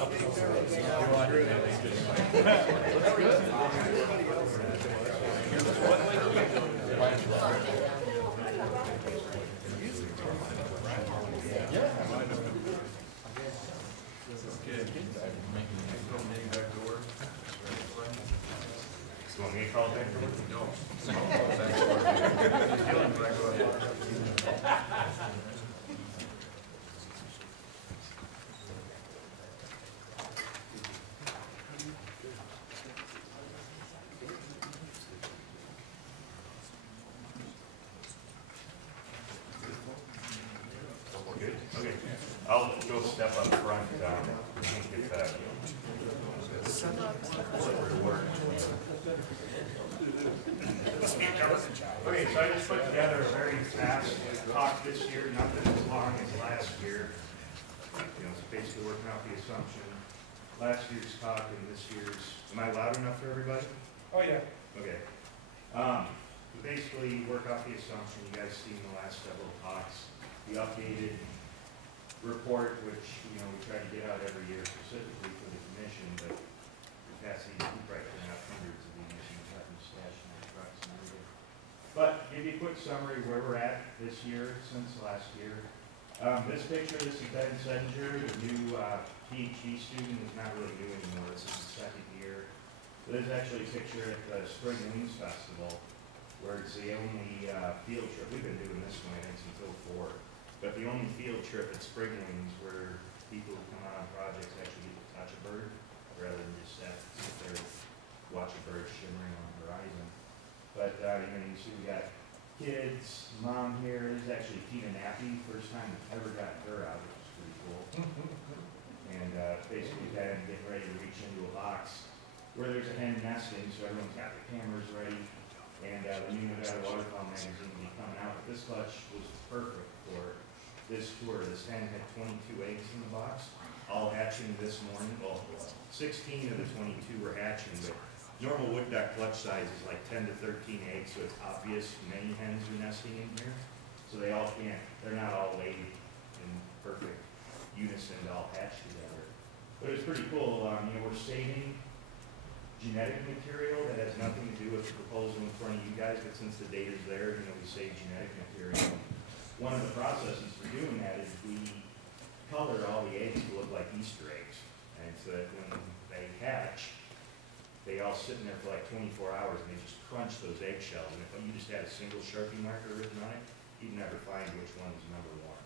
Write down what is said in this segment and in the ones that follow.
You want me to call it back to work? No. Good. Okay. I'll go step up front. Get that. Okay, so I just put together a very fast talk this year, nothing as long as last year. You know, it's basically working out the assumption. Last year's talk and this year's, am I loud enough for everybody? Oh, yeah. Okay. We basically work out the assumption, you guys seen the last several talks, the updated report, which, you know, we try to get out every year specifically for the commission, but we pass these, we probably turn out hundreds of these and have them stashed in our trucks and everything. But give you a quick summary where we're at this year since last year. This picture, this is Ben Sedinger, the new PhD student, is not really new anymore. This is his second year. So this is actually a picture at the Spring Wings Festival, where it's the only field trip. We've been doing this one, I think, since '04. But the only field trip at Spring Wings where people who come out on projects actually get to touch a bird, rather than just sit there and watch a bird shimmering on the horizon. But you know, you see we got kids, mom here. This is actually Tina Nappy, first time I've ever gotten her out, which is pretty cool. And basically then getting ready to reach into a box where there's a hen nesting, so everyone's got their cameras ready. And the new Nevada Waterfowl magazine will be coming out. But this clutch was perfect for this tour. This hen had 22 eggs in the box, all hatching this morning. Well, 16 of the 22 were hatching, but normal wood duck clutch size is like 10 to 13 eggs, so it's obvious many hens are nesting in here. So they all can't, they're not all laid in perfect unison to all hatch together. But it's pretty cool. You know, we're saving genetic material that has nothing to do with the proposal in front of you guys, but since the data's there, you know, we save genetic material. One of the processes for doing that is we color all the eggs to look like Easter eggs. And so that when they hatch, they all sit in there for like 24 hours and they just crunch those eggshells. And if you just had a single Sharpie marker written on it, you'd never find which one is number one.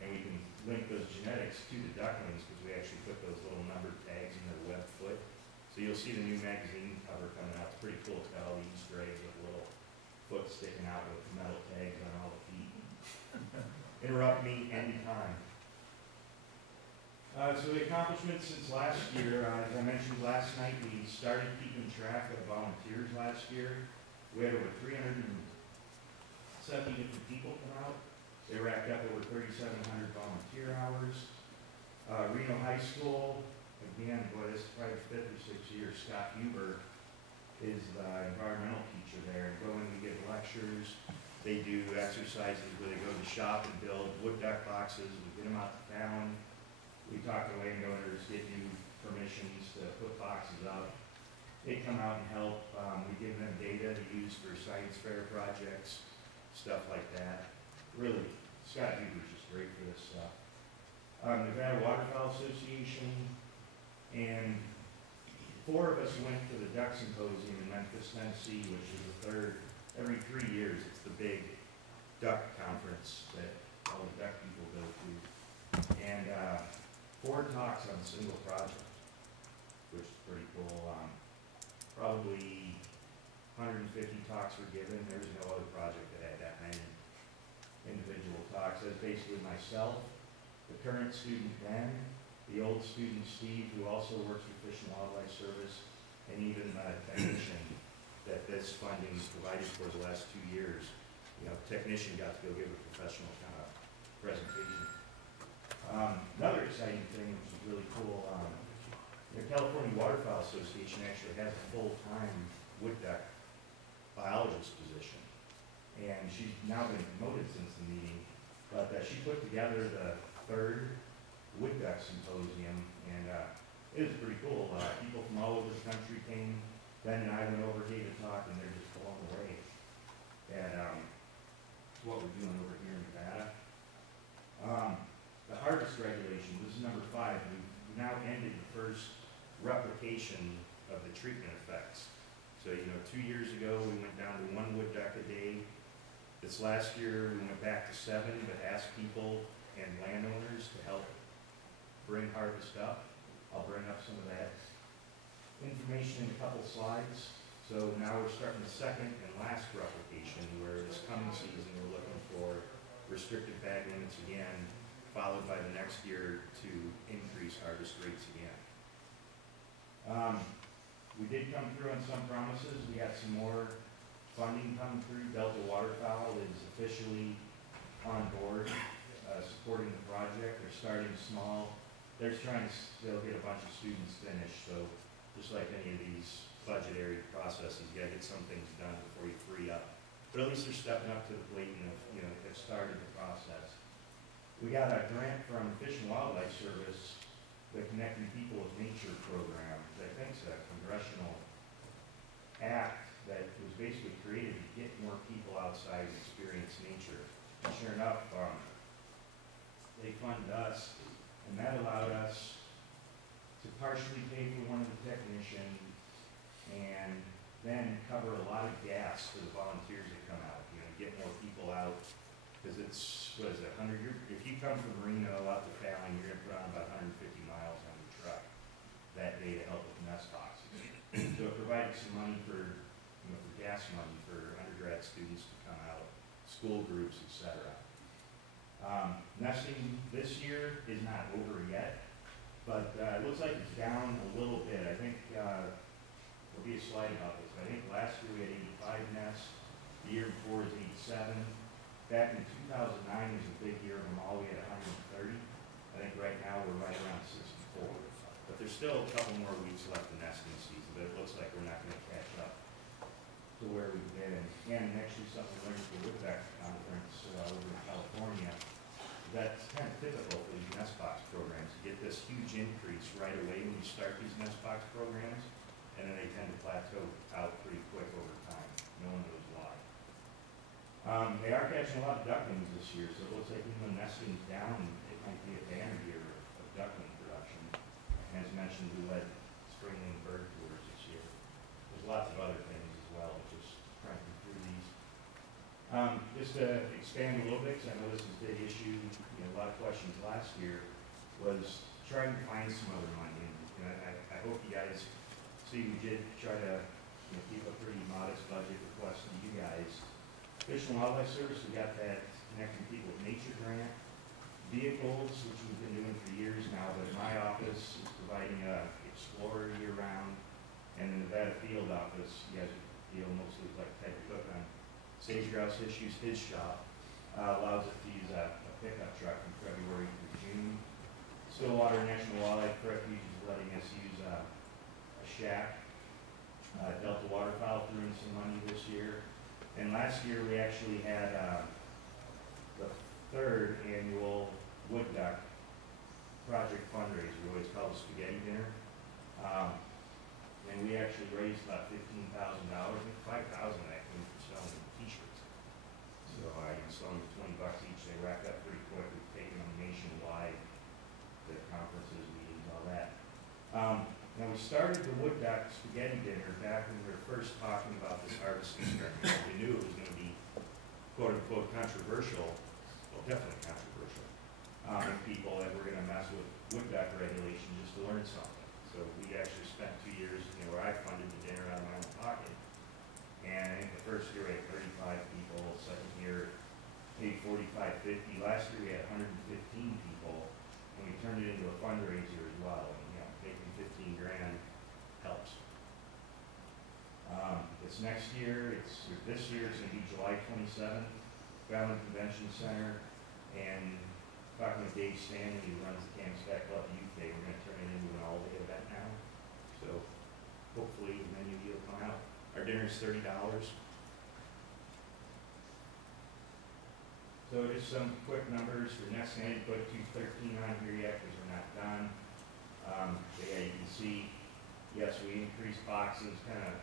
And we can link those genetics to the ducklings because we actually put those little numbered tags in their webbed foot. So you'll see the new magazine cover coming out. It's pretty cool. It's got all the Easter eggs with little foot sticking out with metal tags on all the feet. Interrupt me anytime. So the accomplishments since last year, as I mentioned last night, we started keeping track of volunteers last year. We had over 370 different people come out. They racked up over 3,700 volunteer hours. Reno High School, again, boy, this is probably 56 years. Scott Huber is the environmental teacher there. Go in, we give lectures. They do exercises where they go to the shop and build wood duck boxes. We get them out to town. We talk to landowners, get new permissions to put boxes up. They come out and help. We give them data to use for science fair projects, stuff like that. Really, Scott Huber's just great for this stuff. Nevada Waterfowl Association, and 4 of us went to the Duck Symposium in Memphis, Tennessee, which is the third, every 3 years, it's the big duck conference that all the duck people go to. And 4 talks on a single project, which is pretty cool. Probably 150 talks were given. There's no other project that had that many individual talks. That's basically myself, the current student Ben, the old student Steve, who also works with Fish and Wildlife Service, and even the technician that this funding is provided for the last 2 years. You know, technician got to go give a professional kind of presentation. Another exciting thing, which is really cool, the California Waterfowl Association actually has a full-time wood duck biologist position. And she's now been promoted since the meeting, but she put together the 3rd Wood Duck Symposium, and it was pretty cool. People from all over the country came. Ben and I went over, gave a talk, and they're just blown away at what we're doing over here in Nevada. The harvest regulation, this is number 5. We've now ended the first replication of the treatment effects. So, 2 years ago, we went down to 1 wood duck a day. This last year, we went back to 7, but asked people and landowners to help bring harvest up. I'll bring up some of that information in a couple slides. So now we're starting the second and last replication, where this coming season, we're looking for restricted bag limits again, followed by the next year to increase harvest rates again. We did come through on some promises. We got some more funding come through. Delta Waterfowl is officially on board, supporting the project. They're starting small. They're trying to still get a bunch of students finished. So just like any of these budgetary processes, you gotta get some things done before you free up. But at least they're stepping up to the plate and have started the process. We got a grant from Fish and Wildlife Service, the Connecting People with Nature program, that I think is a congressional act that was basically created to get more people outside and experience nature. And sure enough, they funded us, and that allowed us to partially pay for one of the technicians and then cover a lot of gas for the volunteers that come out, get more people out. Because it's, 100, if you come from Reno out to Fallon, you're going to put on about 150 miles on your truck that day to help with nest boxes. So it provided some money for gas money for undergrad students to come out, school groups, etc. Nesting this year is not over yet, but it looks like it's down a little bit. I think there'll be a slide about this. I think last year we had 85 nests. The year before was 87. Back in 2009 was a big year of them all. We had 130. I think right now we're right around 64. But there's still a couple more weeks left in nesting season, but it looks like we're not going to catch up to where we've been. And actually something we learned at the Woodback Conference over in California, that's kind of typical for these nest box programs. You get this huge increase right away when you start these nest box programs, and then they tend to plateau out pretty quick over time. No one knows why. They are catching a lot of ducklings this year, so it looks like even though nesting's down, it might be a banner year of duckling production. And as mentioned, we led springing bird tours this year. There's lots of other things as well, just cranking through these. Just to expand a little bit, because I know this is a big issue, a lot of questions last year, was trying to find some other money. And I hope you guys see we did try to keep a pretty modest budget request to you guys. Fish and Wildlife Service, we got that Connecting People with Nature grant. Vehicles, which we've been doing for years now, but my office is providing a Explorer year-round, and the Nevada Field Office, you guys deal mostly with like Ted Cook on sage grouse issues. His shop allows us to use a pickup truck from February through June. Stillwater National Wildlife Refuge is letting us use a shack. Delta Waterfowl threw in some money this year. And last year we actually had the 3rd annual Wood Duck Project fundraiser. We always call it Spaghetti Dinner. And we actually raised about $15,000. I think $5,000 of that came from selling t-shirts. So you sell them for $20 each. They rack up pretty quick. We've taken them nationwide, the conferences, meetings, all that. Now we started the Wood Duck Spaghetti Dinner back when we were first talking about this harvesting experiment. We knew it was going to be quote unquote controversial, well definitely controversial, and people that were going to mess with wood duck regulation just to learn something. So we actually spent 2 years, where I funded the dinner out of my own pocket. And I think the first year we had 35 people, second year maybe 45, 50. Last year we had 115 people, and we turned it into a fundraiser as well. Making $15 grand helps. This next year, this year it's going to be July 27th, Fallon Convention Center, and talking with Dave Stanley, who runs the Canvasback Club Youth Day, we're going to turn it into an all-day event now. So hopefully many of you will come out. Our dinner is $30. So just some quick numbers for next. I didn't put 213 on here yet because we're not done. You see, yes, we increased boxes, kind of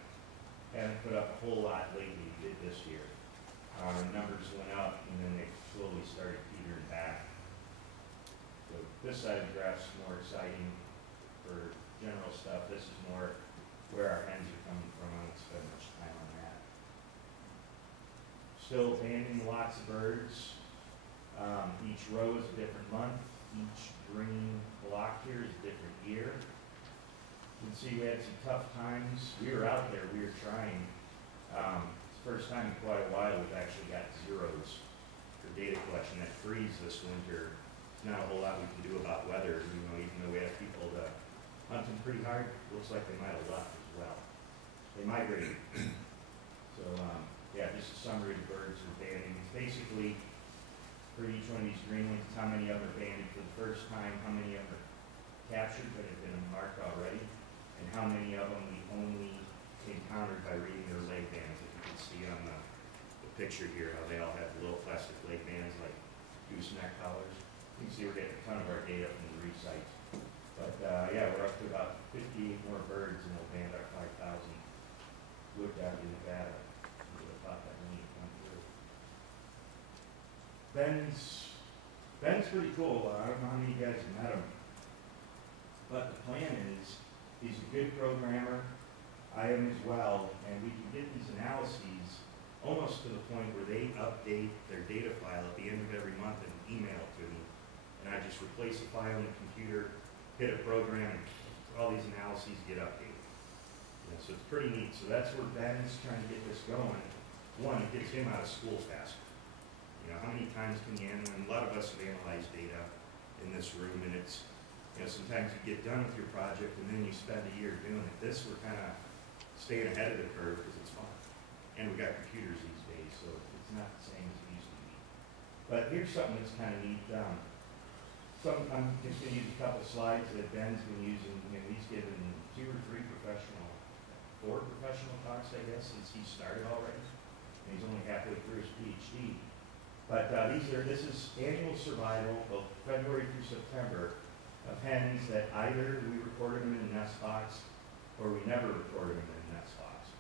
haven't put up a whole lot lately, we did this year. Our numbers went up and then they slowly started petering back. So this side of the graph's more exciting for general stuff. This is more where our hens are coming from. I won't spend much time on that. Still banding lots of birds. Each row is a different month. Each green block here is a different year. You can see we had some tough times. We were out there, we were trying. It's the first time in quite a while we've actually got zeros for data collection. That freeze this winter, there's not a whole lot we can do about weather, even though we have people hunting pretty hard. Looks like they might have left as well. They migrated. So, yeah, just a summary of birds we're banding. It's basically, for each one of these greenlings, how many of them are banded for the first time, how many of them are captured but have been marked already, and how many of them we only encountered by reading their leg bands. If you can see on the picture here, how they all have little plastic leg bands like gooseneck collars. You can see we're getting a ton of our data from the reef sites. But yeah, we're up to about 58 more birds and we'll band our 5,000 looked at in Nevada. We would have thought that when you come through. Ben's pretty cool. I don't know how many of you guys have met him. But the plan is, he's a good programmer. I am as well, and we can get these analyses almost to the point where they update their data file at the end of every month and email it to me. And I just replace a file in the computer, hit a program, and all these analyses get updated. So it's pretty neat. So that's where Ben's trying to get this going. One, it gets him out of school faster. How many times can you analyze? And a lot of us have analyzed data in this room, and it's, sometimes you get done with your project and then you spend a year doing it. This, we're kind of staying ahead of the curve because it's fun. And we've got computers these days, so it's not the same as it used to be. But here's something that's kind of neat. I'm just going to use a couple slides that Ben's been using. He's given 4 professional talks, I guess, since he started already. And he's only halfway through his PhD. But this is annual survival, both February through September, of hens that either we recorded them in a nest box or we never recorded them in a nest box.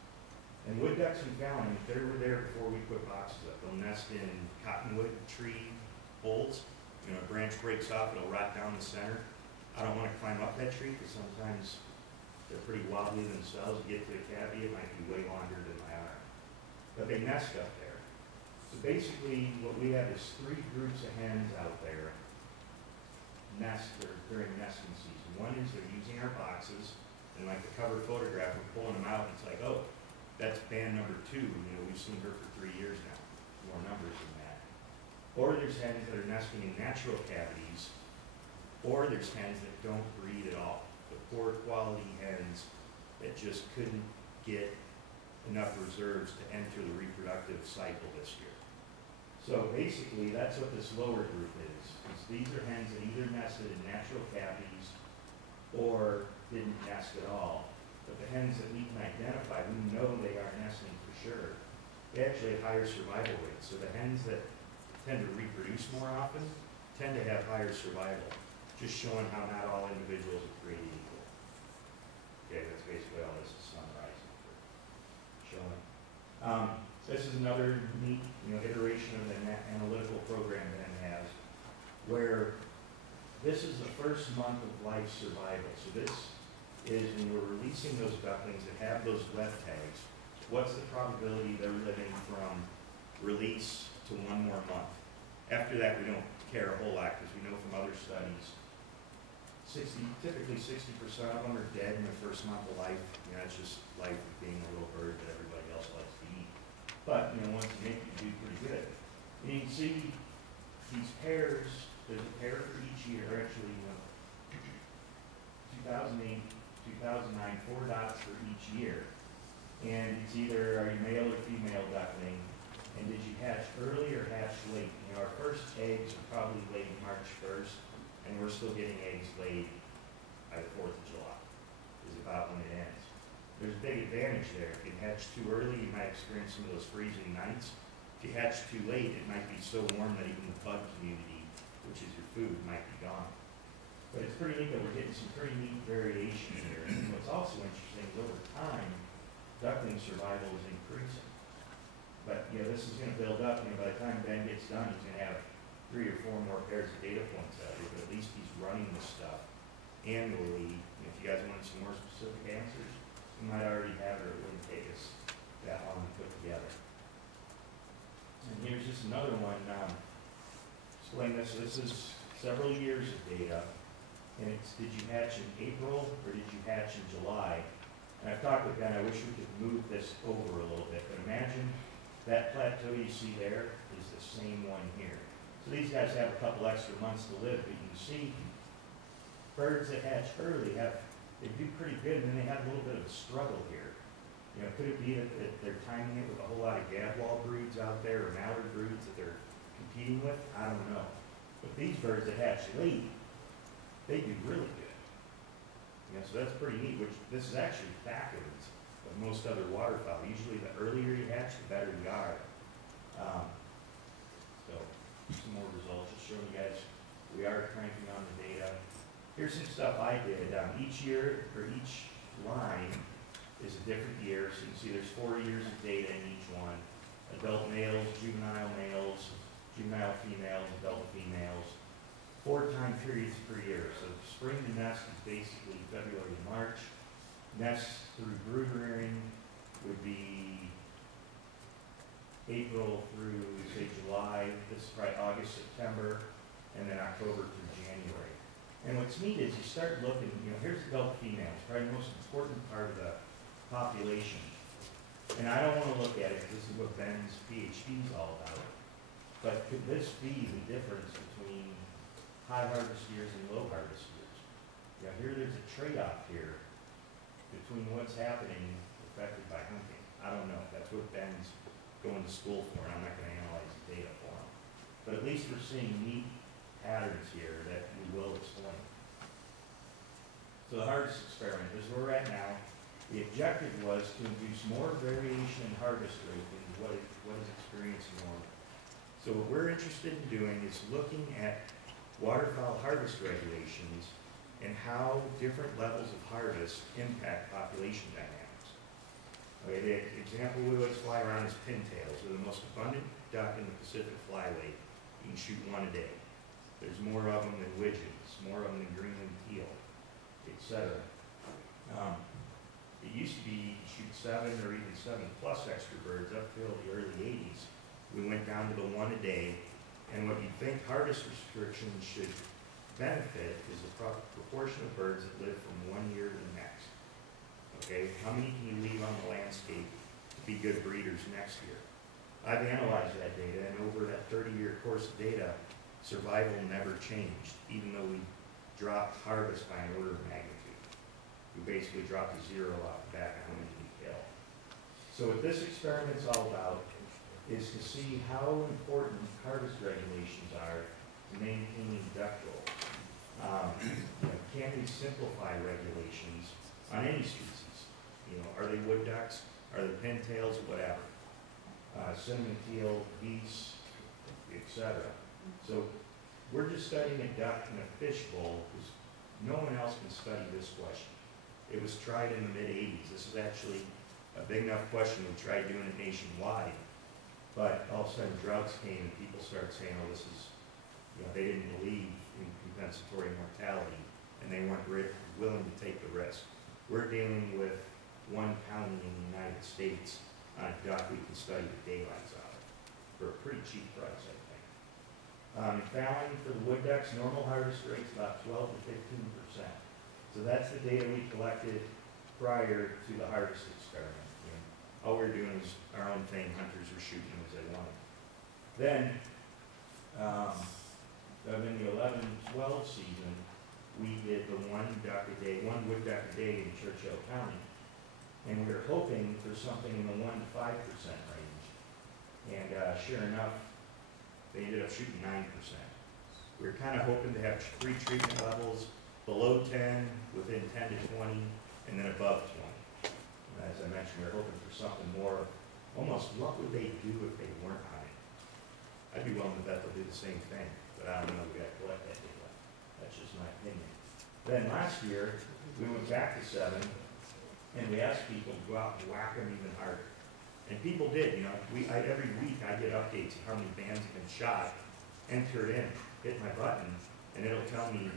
And wood ducks and fowling, if they were there before we put boxes up, they'll nest in cottonwood tree holes. A branch breaks off, it'll rot down the center. I don't want to climb up that tree because sometimes they're pretty wobbly themselves. You get to the cavity, it might be way longer than my arm. But they nest up there. So basically what we have is 3 groups of hens out there during nesting season. One is they're using our boxes, and like the cover photograph, we're pulling them out, and it's like, oh, that's band number 2. We've seen her for 3 years now. More numbers than that. Or there's hens that are nesting in natural cavities, or there's hens that don't breed at all. The poor quality hens that just couldn't get enough reserves to enter the reproductive cycle this year. So basically, that's what this lower group is these are hens that either nested in natural cavities or didn't nest at all. But the hens that we can identify, we know they are nesting for sure. They actually have higher survival rates. So the hens that tend to reproduce more often tend to have higher survival, just showing how not all individuals are created equal. Okay, that's basically all this is summarizing for showing. This is another neat iteration of an analytical program Ben has, where this is the first month of life survival. So this is when we're releasing those ducklings that have those web tags, what's the probability they're living from release to 1 more month? After that, we don't care a whole lot because we know from other studies, typically 60% of them are dead in the first month of life. It's just life of being a little bird that everybody else likes to eat. But once you make it, you do pretty good. And you can see these pairs. There's a pair for each year. Actually, 2008, 2009, 4 dots for each year. And it's either are you male or female duckling, and did you hatch early or hatch late? Our first eggs are probably laid March 1st, and we're still getting eggs laid by the 4th of July, is about when it ends. There's a big advantage there. If you hatch too early, you might experience some of those freezing nights. If you hatch too late, it might be so warm that even the bug community, which is your food, might be gone. But it's pretty neat that we're getting some pretty neat variation here. And also interesting is over time, duckling survival is increasing. But, this is gonna build up, by the time Ben gets done, he's gonna have 3 or 4 more pairs of data points out here, but at least he's running this stuff annually. If you guys wanted some more specific answers, you might already have it, or it wouldn't take us that long to put together. And here's just another one, explain this. This is several years of data, and it's, did you hatch in April or did you hatch in July? And I've talked with Ben, I wish we could move this over a little bit, but imagine that plateau you see there is the same one here. So these guys have a couple extra months to live, but you can see birds that hatch early they do pretty good, and then they have a little bit of a struggle here. Could it be that they're timing it with a whole lot of gadwall broods out there, or mallard broods that they're competing with? I don't know. But these birds that hatch late, they do really good. So that's pretty neat, which this is actually backwards of most other waterfowl. Usually the earlier you hatch, the better you are. So some more results, just showing you guys we are cranking on the data. Here's some stuff I did. Each year, or each line is a different year. So you can see there's 4 years of data in each one. Adult males, juvenile females, adult females. 4 time periods per year. So spring to nest is basically February to March. Nest through brood rearing would be April through, say, July. This is probably August, September, and then October through January. And what's neat is you start looking, here's adult females, probably the most important part of the population. And I don't want to look at it because this is what Ben's PhD is all about. But could this be the difference between high harvest years and low harvest years? Here there's a trade-off here between what's happening affected by hunting. I don't know. That's what Ben's going to school for, and I'm not going to analyze the data for him. But at least we're seeing neat patterns here that we will explain. So the harvest experiment is where we're at now. The objective was to induce more variation in harvest rate than what is experienced normally. So what we're interested in doing is looking at waterfowl harvest regulations and how different levels of harvest impact population dynamics. Okay, the example we always fly around is pintails. They're the most abundant duck in the Pacific flyway. You can shoot 1 a day. There's more of them than widgeons, more of them than Greenland teal, etc. It used to be you shoot 7 or even 7+ extra birds up till the early 80s. We went down to the 1 a day, and what you'd think harvest restrictions should benefit is the proportion of birds that live from 1 year to the next. Okay, how many can you leave on the landscape to be good breeders next year? I've analyzed that data, and over that 30-year course of data, survival never changed, even though we dropped harvest by an order of magnitude. We basically dropped to 0 off the back of how many we kill. So what this experiment's all about is to see how important harvest regulations are to maintaining duck roll. Can we simplify regulations on any species? Are they wood ducks? Are they pintails? Whatever. Cinnamon teal, geese, etc. So we're just studying a duck in a fishbowl because no one else can study this question. It was tried in the mid-'80s. This is actually a big enough question we tried doing it nationwide. But all of a sudden droughts came and people started saying, oh, this is, they didn't believe in compensatory mortality and they weren't willing to take the risk. We're dealing with 1 county in the United States on a duck we can study the daylights out of for a pretty cheap price, I think. Fouling for the wood ducks, normal harvest rate's about 12 to 15%. So that's the data we collected prior to the harvest experiment. All we're doing is our own thing. Hunters were shooting them as they wanted. Then, in the 11-12 season, we did the 1 wood duck a day in Churchill County. And we were hoping for something in the 1 to 5% range. And sure enough, they ended up shooting 9%. We were kind of hoping to have pre-treatment levels below 10, within 10 to 20, and then above 20. As I mentioned, we were hoping for something more, almost what would they do if they weren't hunting? I'd be willing to bet they'll do the same thing, but I don't know, we got to collect that data. That's just my opinion. Then last year, we went back to 7, And we asked people to go out and whack them even harder. And people did, you know, every week I get updates of how many bands have been shot, enter it in, hit my button, and it'll tell me,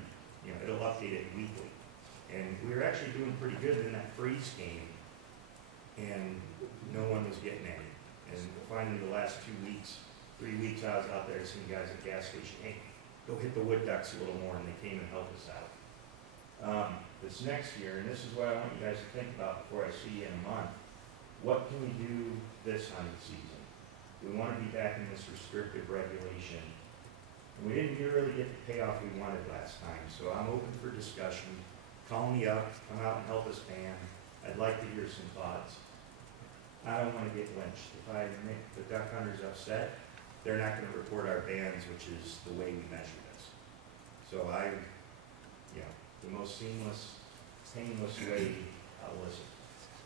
you know, it'll update it weekly. And we were actually doing pretty good in that freeze game, and no one was getting any. And finally, the last 2 weeks, 3 weeks, I was out there seeing guys at the gas station, hey, go hit the wood ducks a little more, and they came and helped us out. This next year, and this is what I want you guys to think about before I see you in a month, what can we do this hunting season? We want to be back in this restrictive regulation. And we didn't really get the payoff we wanted last time, so I'm open for discussion. Call me up, come out and help us ban. I'd like to hear some thoughts. I don't want to get lynched. If I make the duck hunters upset, they're not going to report our bans, which is the way we measure this. So the most seamless, painless way, I'll listen.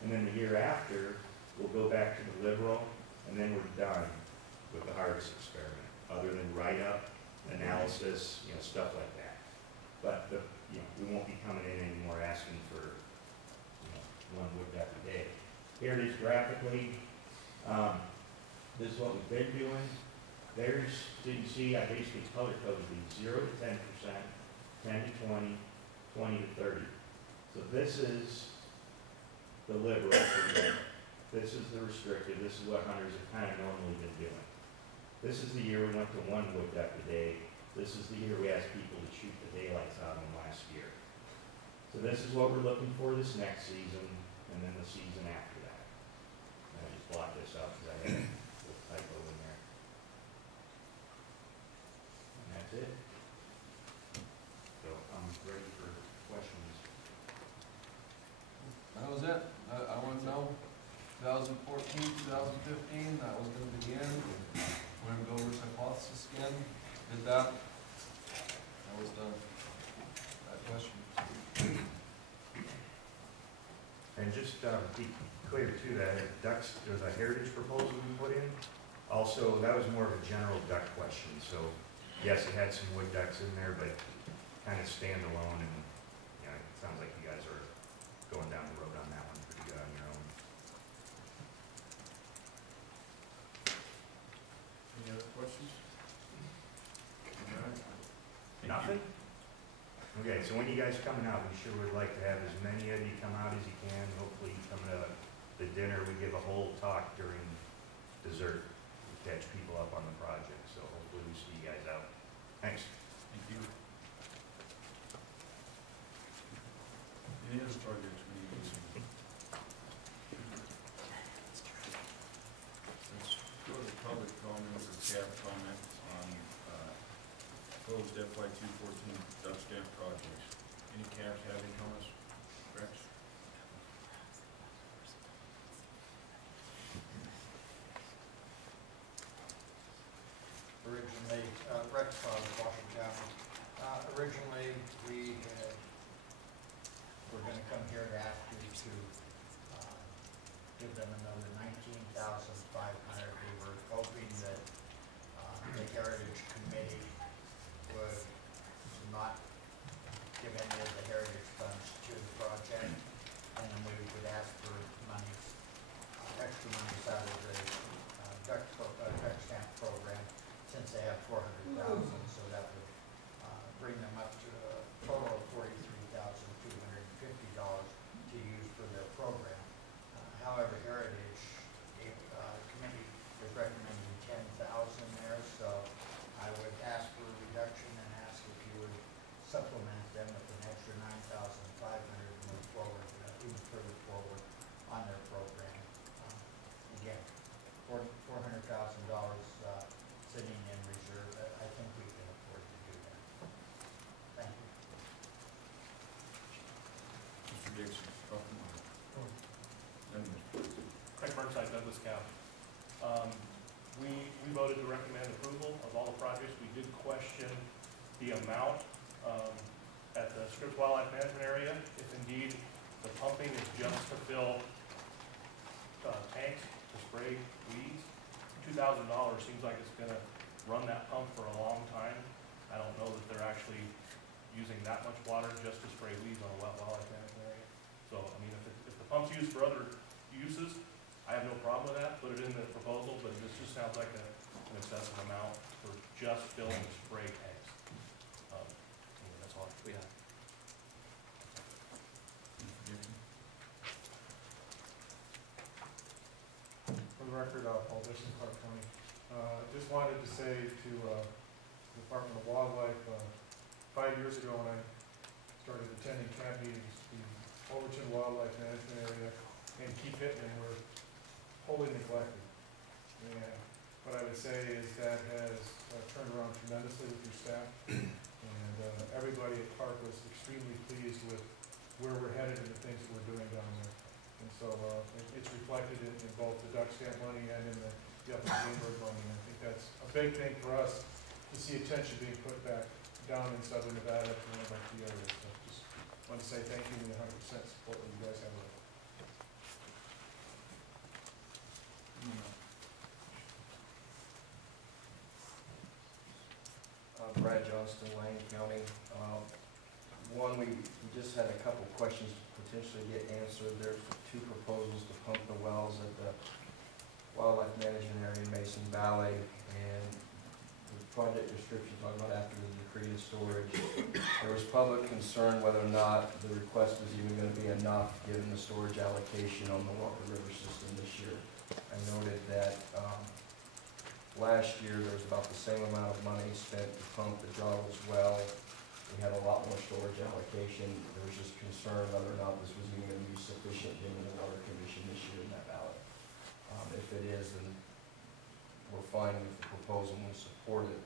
And then the year after, we'll go back to the liberal, and then we're done with the harvest experiment, other than write-up, analysis, stuff like that. But we won't be coming in anymore asking for one wood duck a day. Here it is graphically. This is what we've been doing. So you see, I basically color coded these 0 to 10%, 10 to 20, 20 to 30. So this is the liberal. This is the restricted. This is what hunters have kind of normally been doing. This is the year we went to one wood duck a day. This is the year we asked people to shoot the daylights out of them last year. So this is what we're looking for this next season, and then the season after that. And I just blocked this out because I had a little typo in there. And that's it. So I'm ready for questions. That was it. I want to know, 2014, 2015, that was going to begin. We're going to go over hypothesis again. Did that. That was done. That question. And just be clear too, that ducks, there's a heritage proposal we put in. Also, that was more of a general duck question. So yes, it had some wood ducks in there, but kind of standalone, and it sounds like you guys are going down the road on that one pretty good on your own. Any other questions? Nothing? Okay, so when you guys coming out, we sure would like to have as many of you come out as you can. Hopefully you come to the dinner. We give a whole talk during dessert to catch people up on the project. So hopefully we see you guys out. Thanks. Thank you. Any other projects we need to see? Let's go to public comment or CAP comment on proposed FY 2014 duck stamp projects. Any CAPs have any comments? Rex? Originally, Rex Father, Washington County. Originally, we were going to come here to ask you to give them another $19,500. We were hoping that the Heritage Committee would not give any of the heritage funds to the project, and then we would ask for money, extra money out of the duck stamp program, since they have $400,000, so that would bring them up to a total of $43,250 to use for their program. However, Heritage Committee is recommending $10,000 there, so I would ask for a reduction and ask if you would supplement them with an extra $9,500 to move forward, even further forward on their program. Again, $400,000 sitting in reserve. I think we can afford to do that. Thank you. Mr. Dixon, talking about it. Then Mr. Dixon. Craig Burnside, Douglas County. We voted to recommend approval of all the projects. We did question the amount at the Scripps Wildlife Management Area. If indeed the pumping is just to fill tanks to spray weeds, $2,000 seems like it's going to run that pump for a long time. I don't know that they're actually using that much water just to spray weeds on a wet wildlife management area. So, I mean, if the pump's used used for other uses, I have no problem with that, put it in the proposal, but this just sounds like an excessive amount for just filling spray tanks. Anyway, that's all we have. For the record, Paul Dixon, Clark County. Just wanted to say to Department of Wildlife, 5 years ago when I started attending camp meetings, the Overton Wildlife Management Area and Keep Hitman were wholly neglected. And what I would say is that has turned around tremendously with your staff. And everybody at Park was extremely pleased with where we're headed and the things that we're doing down there. And so it's reflected in both the duck stamp money and in the upper Greenberg money. And I think that's a big thing for us to see attention being put back down in southern Nevada to one of our key areas. So just want to say thank you and 100% support that you guys have. Brad Johnston, Lane County. One, we just had a couple questions to potentially get answered. There's 2 proposals to pump the wells at the Wildlife Management Area in Mason Valley, and the project description talking about after the decreed storage. There was public concern whether or not the request was even going to be enough given the storage allocation on the Walker River system this year. I noted that last year there was about the same amount of money spent to pump the Joggles well. We had a lot more storage allocation. There was just concern whether or not this was even going to be sufficient given the water condition this year in that valley. If it is, then we're fine with the proposal and we support it.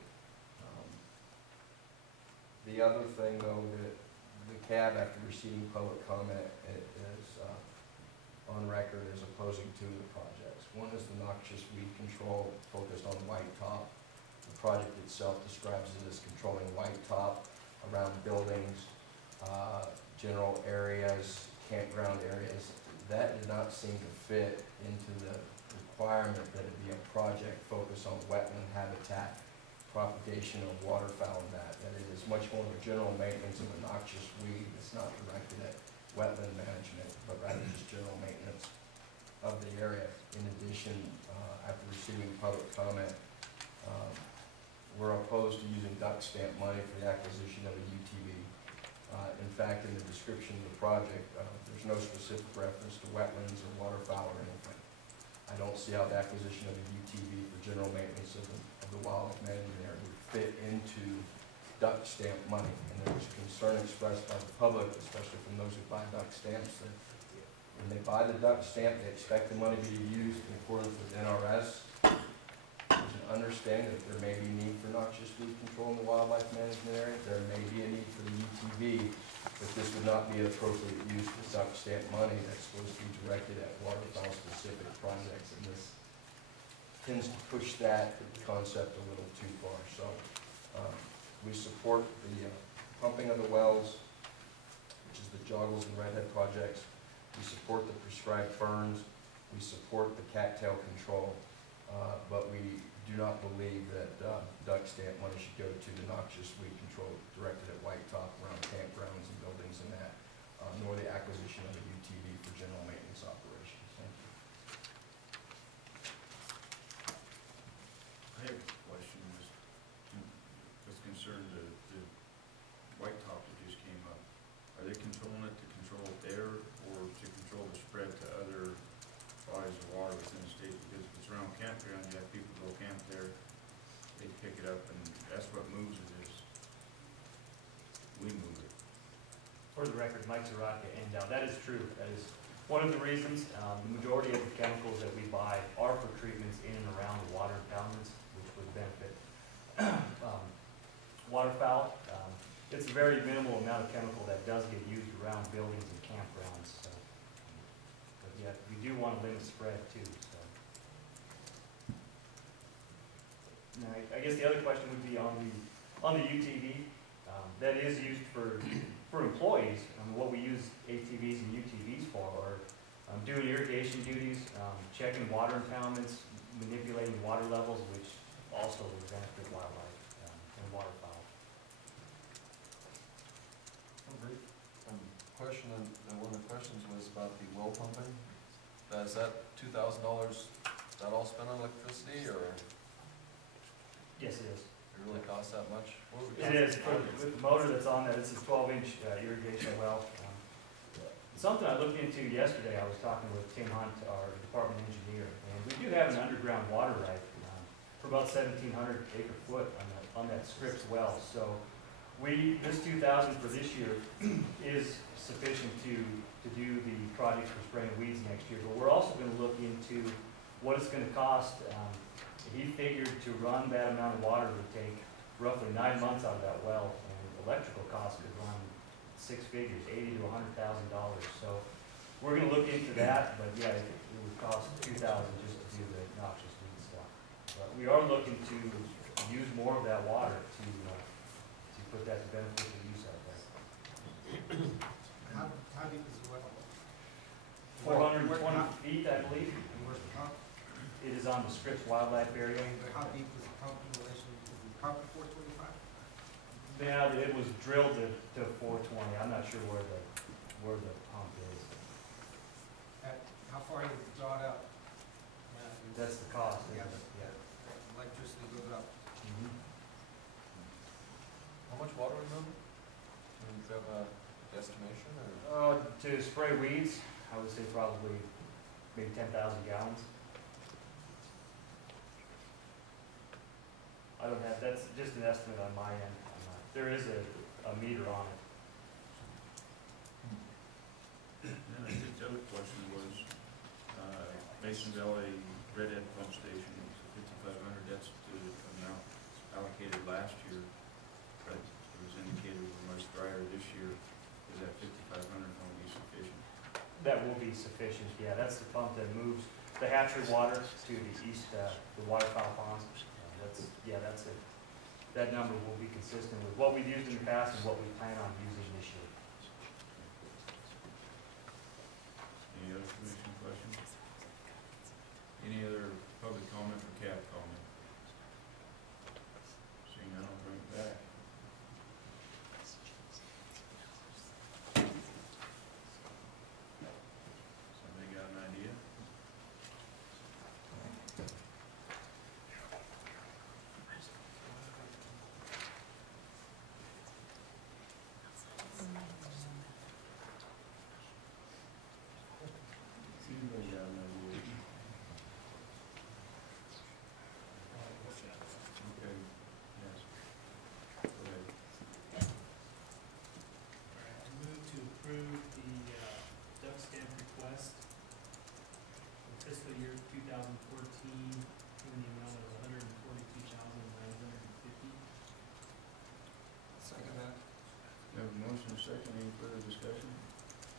The other thing, though, that the CAB, after receiving public comment, is on record as opposing 2 of the projects. One is the noxious weed control focused on white top. The project itself describes it as controlling white top around buildings, general areas, campground areas. That did not seem to fit into the requirement that it be a project focused on wetland habitat, propagation of waterfowl and that it is much more of a general maintenance of a noxious weed. It's not directed at wetland management, but rather just general maintenance of the area. In addition, after receiving public comment, we're opposed to using duck stamp money for the acquisition of a UTV. In fact, in the description of the project, there's no specific reference to wetlands or waterfowl or anything. I don't see how the acquisition of a UTV for general maintenance of the wildlife management area would fit into duck stamp money. And there was concern expressed by the public, especially from those who buy duck stamps, that when they buy the duck stamp, they expect the money to be used in accordance with NRS. There's an understanding that there may be a need for noxious weed control in the wildlife management area. There may be a need for the UTV, but this would not be an appropriate use for duck stamp money that's supposed to be directed at waterfowl-specific projects, and this tends to push that concept a little too far. So we support the pumping of the wells, which is the Joggles and Redhead projects. We support the prescribed ferns. We support the cattail control. But we do not believe that duck stamp money should go to the noxious weed control directed at white top around campgrounds and buildings and that, nor the acquisition of a UTV for general maintenance operations. Thank you. I have a question. Was concerned the white top that just came up. Are they controlling it to control air or to control the spread to other bodies of water within the state? Because if it's around campground, you have people go camp there, they pick it up, and that's what moves it is we move it. For the record, Mike Zaraka, and that is true. That is one of the reasons. The majority of the chemicals that we buy are for treatments in and around the water impoundments, which would benefit waterfowl. It's a very minimal amount of chemical that does get used around buildings and campgrounds. So, but yeah, we do want to limit spread too. So, now, I guess the other question would be on the UTV. That is used for employees. What we use ATVs and UTVs for are doing irrigation duties, checking water impoundments, manipulating water levels, which also would benefit wildlife and waterfowl. Question, and one of the questions was about the well pumping. Is that $2,000, is that all spent on electricity, or Yes, it is. it really costs that much? What would we- It is, with the motor that's on that, it's a 12-inch irrigation well. Something I looked into yesterday, I was talking with Tim Hunt, our department engineer, and we do have an underground water right for about 1,700 acre foot on that Scripps well. So this 2,000 for this year is sufficient to do the project for spraying weeds next year. But we're also gonna look into what it's gonna cost. He figured to run that amount of water would take roughly 9 months out of that well, and electrical costs could run 6 figures, $80,000 to $100,000. So we're gonna look into that, but yeah, it would cost $2,000 just to do the noxious weed stuff. But we are looking to use more of that water to put that to beneficial use out there. How deep is the well? 420 feet, I believe. And where's the pump? It is on the Scripps Wildlife Area. How deep is the pump in relation to the pump at 425? Yeah, it was drilled to 420. I'm not sure where the pump is. How far is it drawn out? That's the cost, isn't Yeah, it? yeah. Electricity goes up. Mhm. How much water we moving? Do you have a guesstimation, or? To spray weeds, I would say probably maybe 10,000 gallons. I don't have, that's just an estimate on my end. There is a meter on it. And I think the other question was, Mason Valley Redhead Pump Station, 5,500, that's the amount allocated last year, but it was indicated we're much drier this year. Is that 5,500 going to be sufficient? That will be sufficient, yeah. That's the pump that moves the hatchery water to the east, the waterfowl ponds. That's it. That number will be consistent with what we've used in the past and what we plan on using this year. Any other commission questions? Any other public comment or CAB comment? Seeing none, I'll bring it back. Somebody got an idea? Anybody got an idea? Okay, yes. Go ahead. I move to approve the duck stamp request for fiscal year 2014 in the amount of $142,950. Second that. We have a motion and a second. Any further discussion?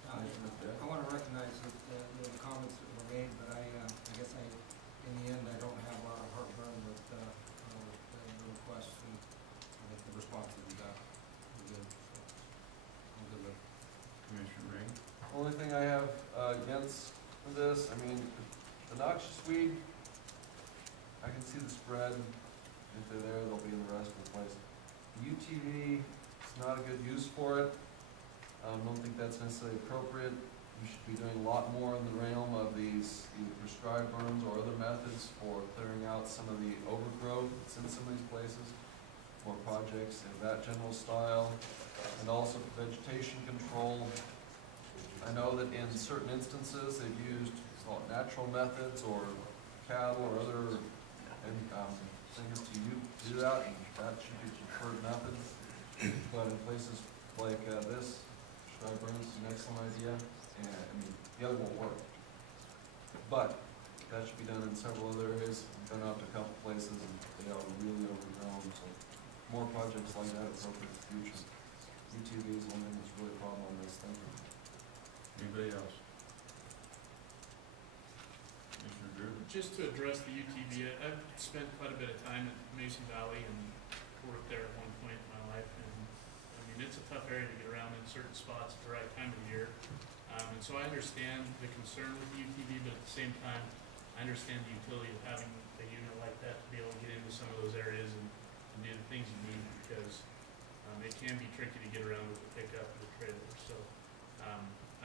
Commissioner Beth? I want to recognize the comments that were made, but I guess in the end, I don't have a lot of heartburn with the requests and I think the response that we got was good. So I'm good with it. Commissioner Ring? Only thing I have against this, I mean, the noxious weed, I can see the spread. If they're there, they'll be in the rest of the place. The UTV, it's not a good use for it. Don't think that's necessarily appropriate. We should be doing a lot more in the realm of these either prescribed burns or other methods for clearing out some of the overgrowth that's in some of these places. More projects in that general style, and also vegetation control. I know that in certain instances, they've used natural methods or cattle or other things to do that, and that should be preferred method. But in places like this, prescribed burns is an excellent idea, and I mean, the other won't work. But that should be done in several other areas. I've gone out to a couple places, and they are really overgrown, so more projects like that is open in the future. UTV is one thing that's really a problem on this thing. Anybody else? Commissioner Drew? Just to address the UTV, I've spent quite a bit of time in Mason Valley and worked there at one point in my life, and I mean, it's a tough area to get around in certain spots at the right time of the year. And so I understand the concern with the UTV, but at the same time, I understand the utility of having a unit like that to be able to get into some of those areas and do the things you need, because it can be tricky to get around with the pickup and the trailer. So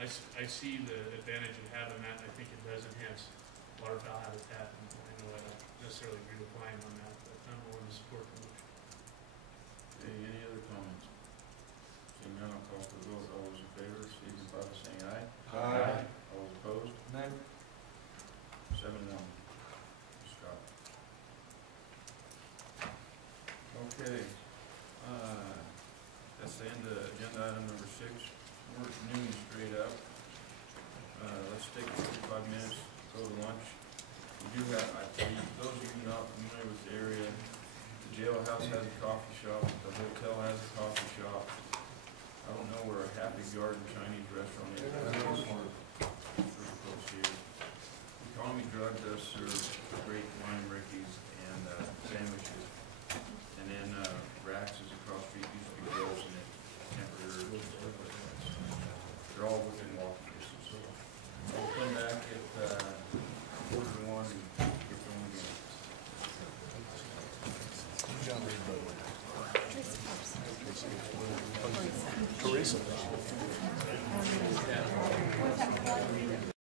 I I see the advantage of having that, and I think it does enhance waterfowl habitat, and I know I don't necessarily agree with Brian on that, but I'm willing to support the motion. Okay, any other comments? Seeing none, I'll call for the vote. All those in favor, signify by saying aye. Aye. All those opposed? Nay. 7-1. Scott. Okay, that's the end of agenda item number 6. We're at noon straight up. Let's take 45 minutes, go to lunch. We do have, for those of you not familiar with the area, the jailhouse has a coffee shop, the hotel has a coffee shop. I don't know where a Happy Garden Chinese restaurant is. Pretty close here. Economy Drug does serve great wine, Rickies, and sandwiches. And then Rax is across the street, used to be Grills, and it temporary and stuff like that. So they're all within walking distance. So I'll come back at 1:45 and get going again. Teresa.